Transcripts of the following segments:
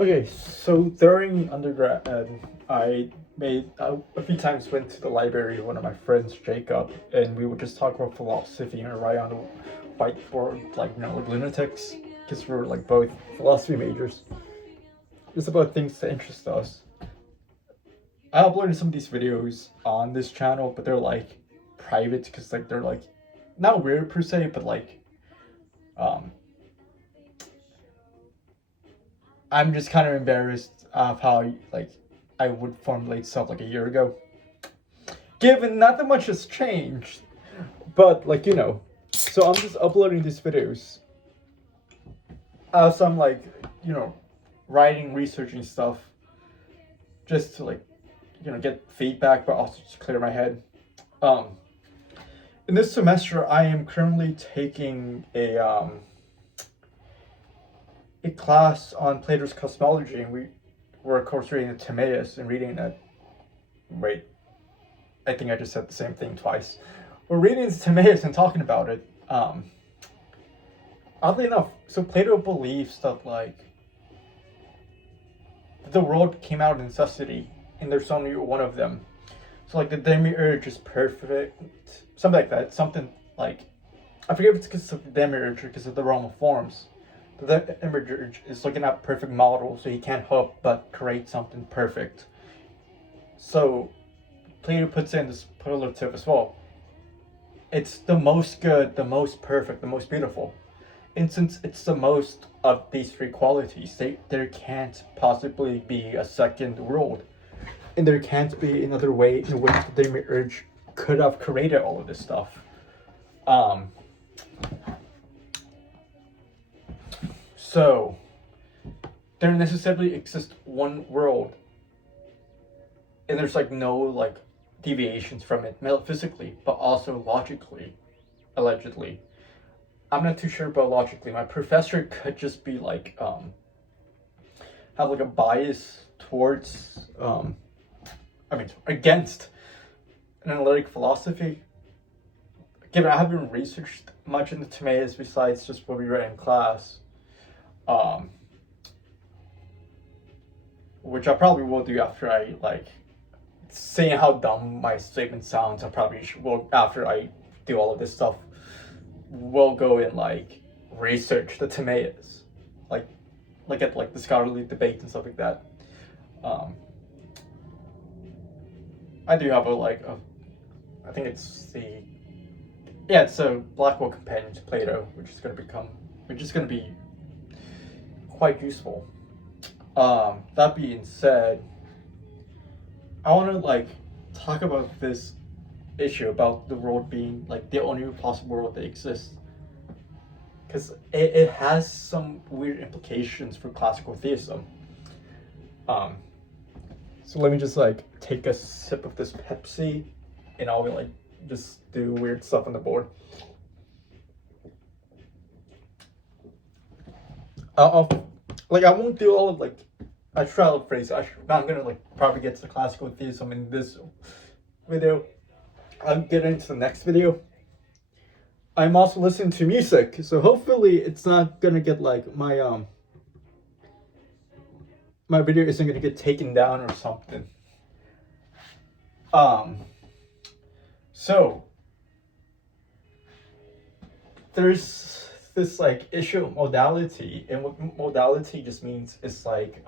Okay, so during undergrad, I made a few times went to the library with one of my friends, Jacob, and we would just talk about philosophy and write on the whiteboard like like lunatics, because we were like both philosophy majors. It's about things that interest us. I uploaded some of these videos on this channel, but they're like private because like they're like not weird per se, but like um I'm just kind of embarrassed of how like I would formulate stuff like a year ago. Given not that much has changed, but like so I'm just uploading these videos as I'm like writing, researching stuff, just to like get feedback, but also to clear my head. Um, in this semester, I am currently taking a class on Plato's cosmology, and we're of course reading the Timaeus and reading it. Wait, I think I just said the same thing twice. We're reading the Timaeus and talking about it. Oddly enough, so Plato believes that like the world came out of necessity, and there's only one of them. So like the demiurge is perfect, something like that. Something like I forget if it's because of the demiurge or because of the realm of forms. The demiurge is looking at perfect model, so he can't help but create something perfect. So Plato puts in this superlative as well. It's the most good, the most perfect, the most beautiful. And since it's the most of these three qualities, there can't possibly be a second world. And there can't be another way in which the demiurge could have created all of this stuff. So there necessarily exists one world, and there's like no like deviations from it metaphysically, but also logically, allegedly. I'm not too sure about logically. My professor could just be like have like a bias towards against an analytic philosophy. Given I haven't researched much into Timaeus besides just what we read in class, um, which I probably will do after I like saying how dumb my statement sounds. I probably will after I do all of this stuff. We'll go and like research the Timaeus, like look at like the scholarly debate and stuff like that. Um, I do have I think it's it's a Blackwell companion to Plato, which is gonna be quite useful. That being said, I want to like talk about this issue about the world being like the only possible world that exists, because it has some weird implications for classical theism. Um, so let me just like take a sip of this Pepsi, and I'll like just do weird stuff on the board. I won't do all of like a trial of phrase. I'm not gonna like probably get to classical theism in this video. I'll get into the next video. I'm also listening to music, so hopefully it's not gonna get like my video isn't gonna get taken down or something. So there's this like issue of modality, and what modality just means is like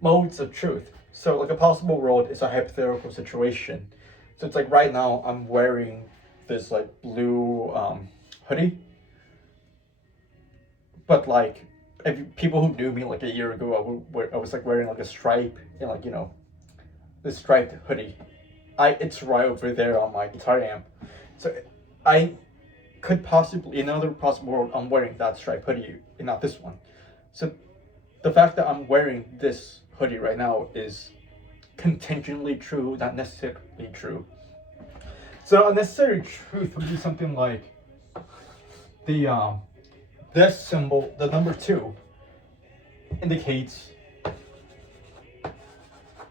modes of truth. So like a possible world is a hypothetical situation. So it's like right now I'm wearing this like blue hoodie, but like if people who knew me like a year ago, I was like wearing like a stripe and like this striped hoodie. It's right over there on my guitar amp. So I could possibly in another possible world I'm wearing that striped hoodie and not this one. So the fact that I'm wearing this hoodie right now is contingently true, not necessarily true. So a necessary truth would be something like the this symbol, the number 2, indicates.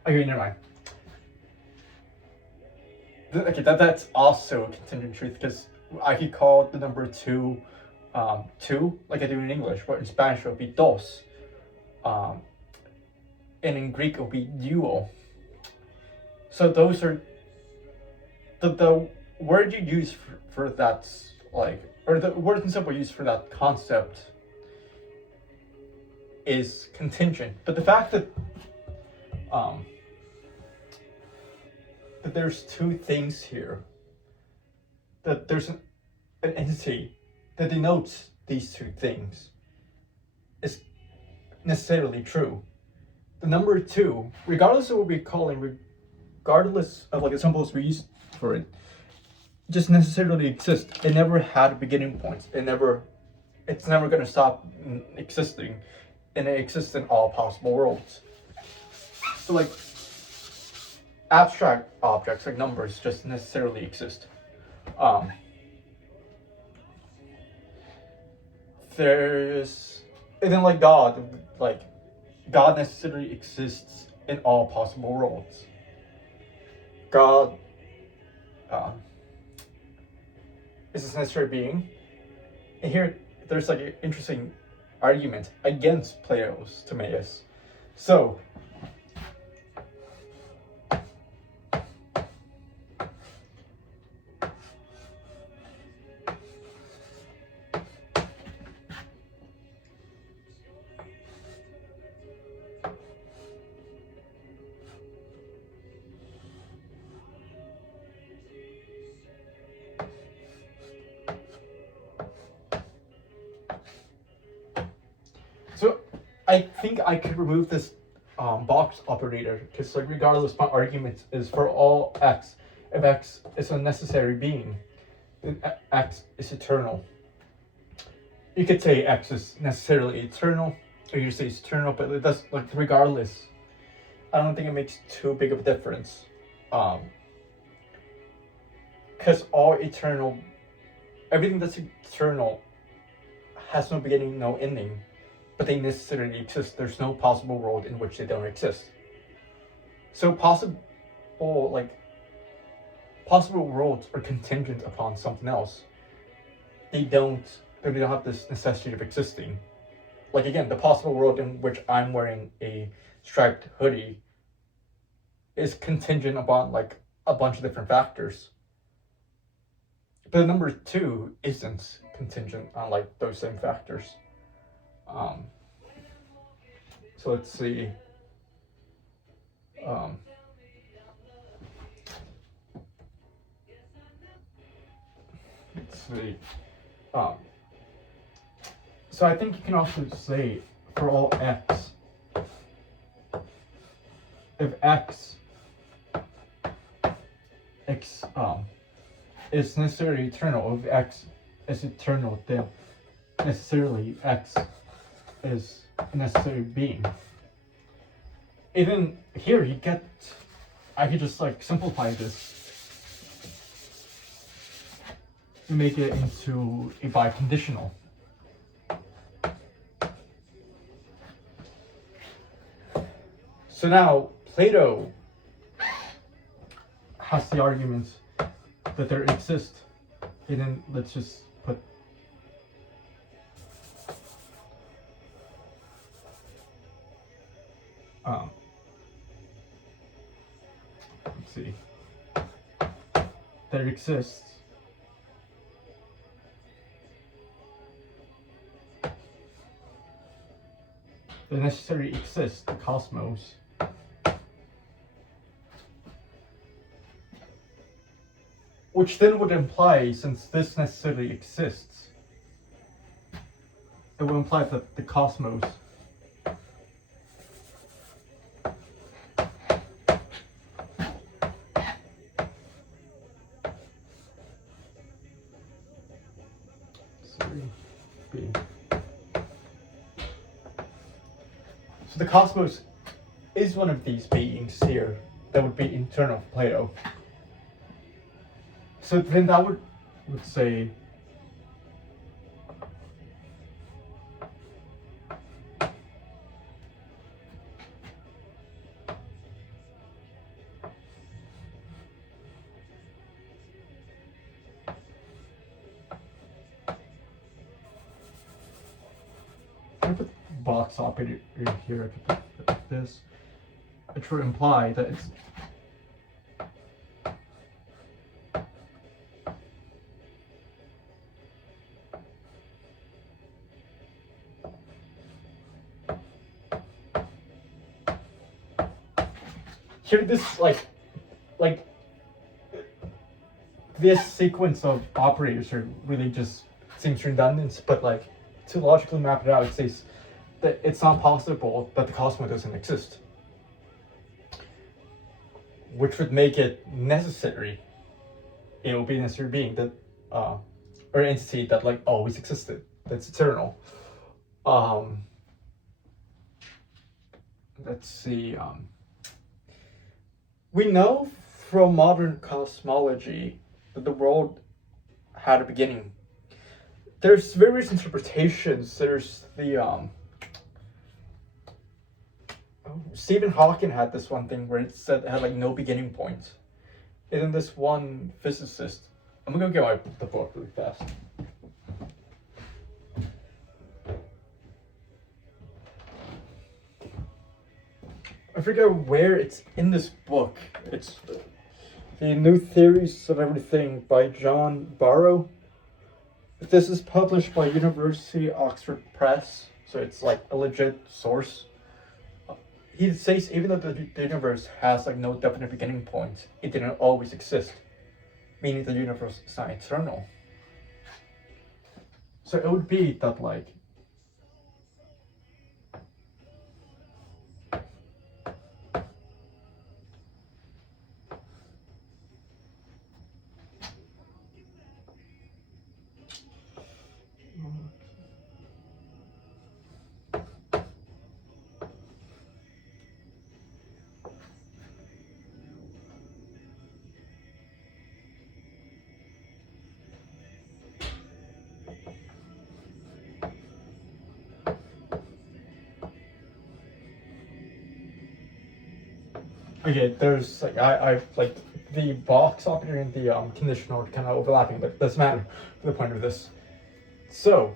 Okay, never mind. Okay, that's also a contingent truth because I could call the number 2 2 like I do in English, but in Spanish it would be dos. and in Greek it would be duo. So those are the word you use for that, like, or the word and symbol used for that concept is contingent. But the fact that that there's two things here, that there's an entity that denotes these two things, is necessarily true. The number two, regardless of what we're calling, regardless of like the symbols we use for it, just necessarily exists. It never had a beginning point. It's never going to stop existing, and it exists in all possible worlds. So like abstract objects like numbers just necessarily exist. And then like God necessarily exists in all possible worlds. God is a necessary being. And here there's like an interesting argument against Plato's Timaeus. So I think I could remove this box operator, because like regardless, my argument is for all x, if x is a necessary being, then x is eternal. You could say x is necessarily eternal, or you say it's eternal, but it does, like, regardless, I don't think it makes too big of a difference. Because everything that's eternal has no beginning, no ending, but they necessarily exist. There's no possible world in which they don't exist. So possible worlds are contingent upon something else. They don't have this necessity of existing. Like again, the possible world in which I'm wearing a striped hoodie is contingent upon like a bunch of different factors. But the number two isn't contingent on like those same factors. So let's see. Let's see. So I think you can also say for all x, if x is necessarily eternal, if x is eternal, then necessarily x is a necessary being. Even here I could just like simplify this and make it into a biconditional. So now Plato has the argument that there exist, and then let's just put let's see, there exists the necessary exists, the cosmos, which then would imply, since this necessarily exists, it would imply that the cosmos So the cosmos is one of these beings here that would be internal to Plato. So then that would say I put box operator here. I could put this. which would imply that it's here. This like this sequence of operators are really just seems redundant, but like to logically map it out, it says that it's not possible that the cosmos doesn't exist, which would make it necessary. It will be a necessary being that, or entity that like always existed. That's eternal. Let's see. We know from modern cosmology that the world had a beginning. There's various interpretations. There's the Stephen Hawking had this one thing where it said it had like no beginning point. And then this one physicist, I'm gonna get the book really fast. I forget where it's in this book. It's The New Theories of Everything by John Barrow. This is published by University Oxford Press, so it's like a legit source. He says even though the universe has like no definite beginning point, it didn't always exist, meaning the universe is not eternal. So it would be that like okay, there's like I like the box operator and the conditional are kind of overlapping, but it doesn't matter for the point of this. So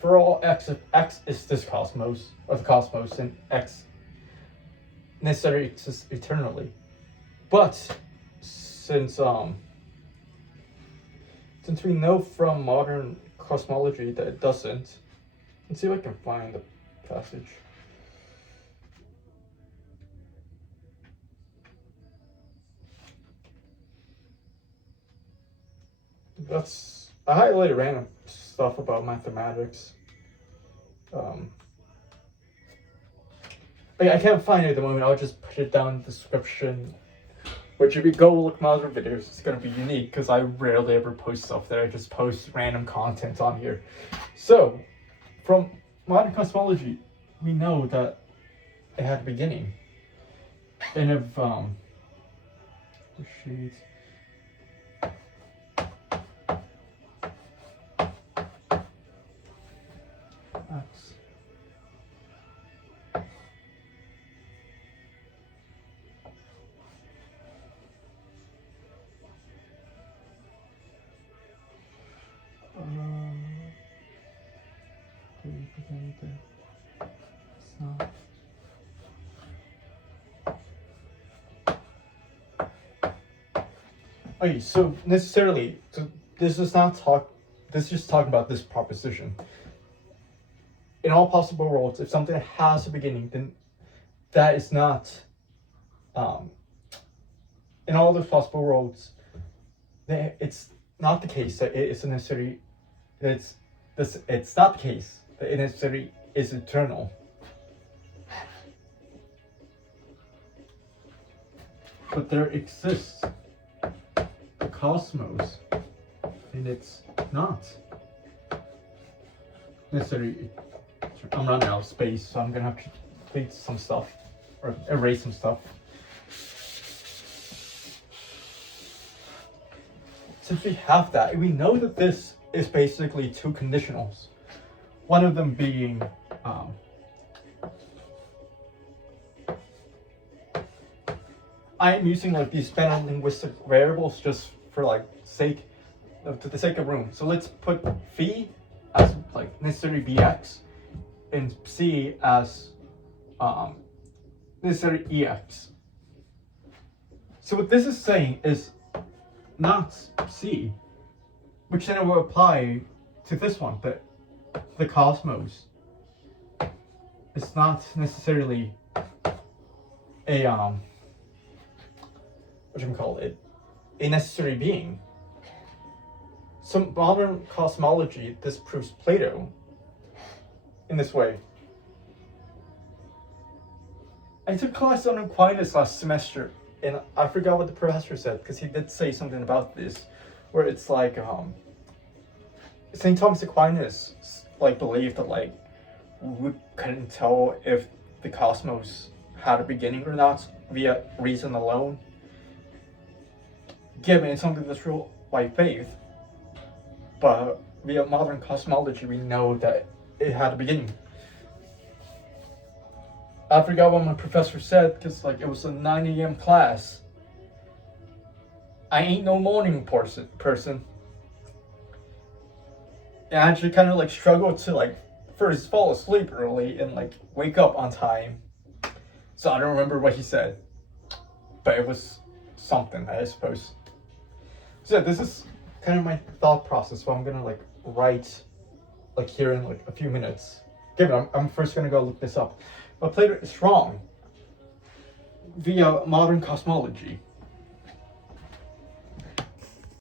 for all x, if x is this cosmos or the cosmos, and x necessarily exists eternally. But since we know from modern cosmology that it doesn't, let's see if I can find the passage. I highlighted random stuff about mathematics. I can't find it at the moment. I'll just put it down in the description. Which if you go look at my other videos, it's gonna be unique because I rarely ever post stuff there. I just post random content on here. So, from modern cosmology, we know that it had a beginning. And if X. Okay, so necessarily, this is just talking about this proposition. In all possible worlds, if something has a beginning, then that is not, in all those possible worlds, it's not the case that it is necessary, it's not the case that it necessarily is eternal. But there exists the cosmos, and it's not necessarily. I'm running out of space, so I'm gonna have to delete some stuff or erase some stuff. Since we have that, we know that this is basically two conditionals. One of them being I am using like these spatial linguistic variables just for like to the sake of room. So let's put phi as like necessary bx, and c as necessarily EX. So what this is saying is not C, which then will apply to this one, but the cosmos is not necessarily a what do you call it, a necessary being. So modern cosmology disproves Plato in this way. I took class on Aquinas last semester, and I forgot what the professor said, because he did say something about this, where it's like St. Thomas Aquinas like believed that like we couldn't tell if the cosmos had a beginning or not via reason alone, given it's something that's ruled by faith. But via modern cosmology, we know that it had a beginning. I forgot what my professor said, because like it was a 9 a.m. class. I ain't no morning person. And I actually kind of like struggled to like first fall asleep early and like wake up on time. So I don't remember what he said, but it was something, I suppose. So yeah, this is kind of my thought process. So I'm gonna like write like here in like a few minutes. Given I'm first gonna go look this up. But Plato is wrong via modern cosmology.